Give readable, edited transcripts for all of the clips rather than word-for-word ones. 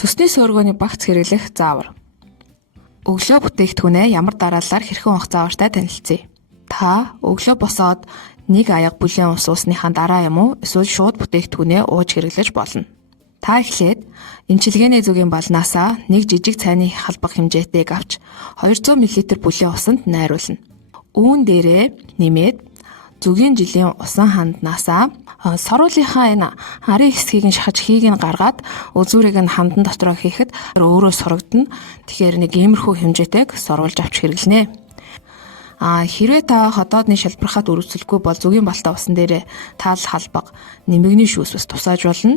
Цусны сөөргөөний багц хэрэглэх заавар. Өглөө бүтээгдэхүүнээ ямар дараалалаар хэрхэн уух заавартай танилцъя. Та өглөө босоод нэг аяга бүлээн ус уусныхаа дараа юм уу эсвэл шууд бүтээгдэхүүнээ ууж хэрэглэж болно. Та эхлээд эмчилгээний зүгийн балнаасаа нэг жижиг цайны халбах хэмжээтэйг авч 200 мл бүлээн усанд найруулна. Үүн дээрээ нэмээд зүгийн жилийн усан ханднаасаа соруулынхаа энэ арын хэсгийг нь шахаж хийг нь гаргаад үзүүрийг нь хандан дотроо хийхэд өөрөө сурагдана. Тэгэхээр нэг иймэрхүү хэмжээтэйг соруулж авч хэрэглэнэ. Хэрвээ та ходоодны шалбархаад өрөвсөлгүй бол зүгийн балтай усан дээрээ таал халбаг нэмэгний шүүс бас тусааж болно.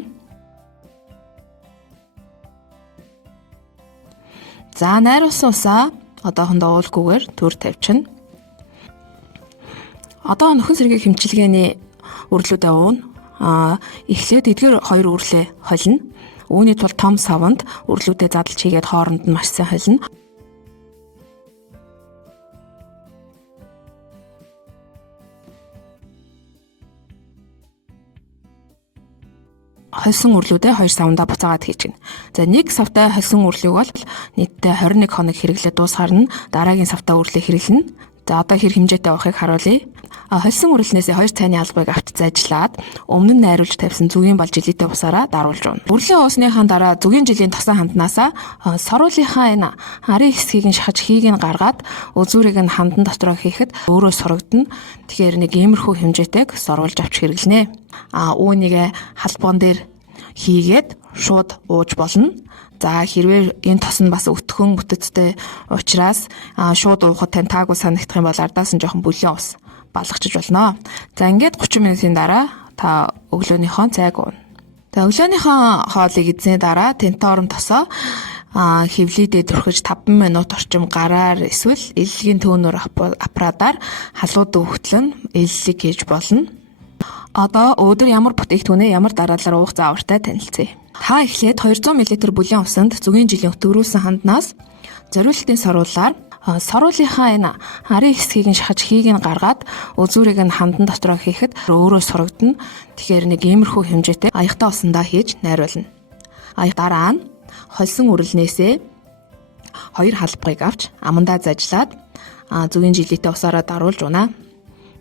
За найруулсан усаа одоохондоо уулгүйгээр төр тавьчихна. Одоо нөхөн сэргийн хэмчилгээний үрлүүдээ уuna. Эхлээд эдгээр хоёр үрлээ холино. Үүний тулд том саванд үрлүүдээ задлж хийгээд хооронд нь маш сайн холино. Холсон үрлүүдээ хоёр савандаа буцаагаад хийчихнэ. За нэг савтай холсон үрлийг бол нийтдээ 21 хоног хэрэглээд дуусгаар нь дараагийн савтаа үрлээ хэрэглэнэ. За одоо хэр хэмжээтэй авахыг харуулъя. Холсон үрлнээсээ 2 цайны албыг авч зайжлаад өмнө нь найруулж тавьсан зүгийн бал жилийтэй усаараа даруулж унана. Үрлээ уусныхаа дараа зүгийн жилийн тосон ханднаасаа соруулынхаа энэ арын хэсгийг нь шахаж хийг нь гаргаад үзүүрийг нь хандан дотроо хийхэд өөрөө сурагдана. Тэгэхээр нэг иймэрхүү хэмжээтэйг соруулж авч хэрэглэнэ. Үүнийг халбон дээр хийгээд шууд ууж болно. За хэрвээ энэ тос нь бас өтгөн бүтэцтэй учраас шууд уухад тань таагүй санагдах юм бол ардаас нь жоохон бүлээн ус балгачиж болно. За ингээд 30 минутын дараа та өглөөнийхөө цайг ууна. За өглөөнийхөө хоолыг эзний дараа тенторм тосоо хевлийдээ түрхэж 5 минут орчим гараар эсвэл эллигийн төөнөр аппаратаар халууд өгтлөн эллиг хийж болно. Одоо өдөр ямар бүтээгдэхүүнээ ямар дараалалаар уух заавартай танилцъя. Та эхлээд 200 мл бүлээн усанд зүгийн жилийн өтгөрүүлсэн ханднаас зориултын соруулаар соруулынхаа энэ арын хэсгийг нь шахаж хийг нь гаргаад үзүүрийг нь хандан дотроо хийхэд өөрөө сурагдана. Тэгэхээр нэг иймэрхүү хэмжээтэй аягтай усандаа хийж найруулна. Дараа нь холсон үрлнээсээ 2 халбагыг авч амандаа зажлаад зүгийн жилийтэй усаараа даруулж унаа.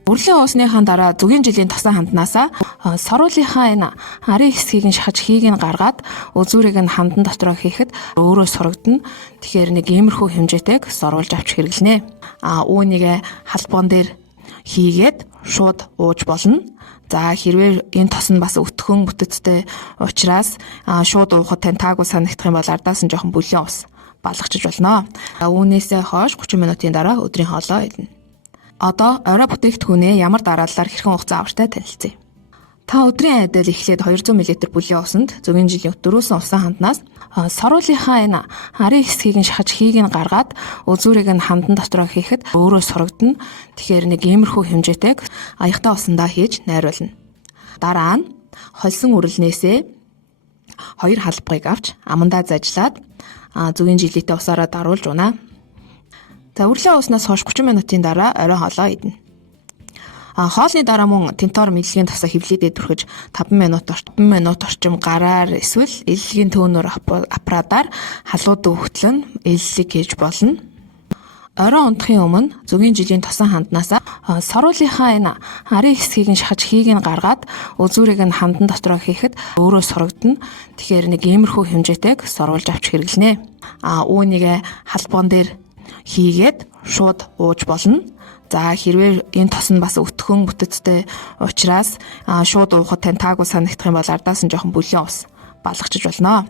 Үрлээ уусныхаа дараа зүгийн жилийн тосон ханднаасаа соруулынхаа энэ арын хэсгийг нь шахаж хийг нь гаргаад үзүүрийг нь хандан дотроо хийхэд өөрөө сурагдана. Тэгэхээр нэг иймэрхүү хэмжээтэйг соруулж авч хэрэглэнэ. Үүнийг халбон дээр хийгээд шууд ууж болно. За хэрвээ энэ тос нь бас өтгөн бүтэцтэй учраас шууд уухад тань таагүй санагдах юм бол ардаас нь жоохон бүлээн ус балгачиж болно. Үүнээсээ хойш 30 минутын дараа өдрийн хоолоо идэнэ. Одоо орой бүтээгдэхүүнээ ямар дараалалаар хэрхэн уух заавартай танилцъя. Та өдрийн айдал эхлээд 200 мл бүлээн усанд зүгийн жилийн өтгөрүүлсэн усан ханднаас соруулынхаа энэ арын хэсгийг нь шахаж хийг нь гаргаад үзүүрийг нь хандан дотроо хийхэд өөрөө сурагдана. Тэгэхээр нэг иймэрхүү хэмжээтэйг аягтай усандаа хийж найруулна. Дараа нь холсон үрлнээсээ 2 халбагыг авч амандаа зажлаад зүгийн жилийтэй усаараа даруулж унаа. За үрлээ ууснаас хойш 30 минутын дараа орой хоолоо идэнэ. Хоолны дараа мөн тентор мэдлэгийн тосоо хевлийдээ түрхэж 5 минут орчим гараар эсвэл эллигийн төөнөр аппаратаар халууд өгтлөн эллиг хийж болно. Орой унтахын өмнө зүгийн жилийн тосон ханднаасаа соруулынхаа энэ арын хэсгийг нь шахаж хийг нь гаргаад үзүүрийг нь хандан дотроо хийхэд өөрөө сурагдана. Тэгэхээр нэг иймэрхүү хэмжээтэйг соруулж авч хэрэглэнэ. Үүнийг халбон дээр хийгээд шууд ууж болно. За хэрвээ энэ тос нь бас өтгөн бүтэцтэй учраас шууд уухад тань таагүй санагдах юм бол ардаас нь жоохон бүлээн ус балгачиж болно.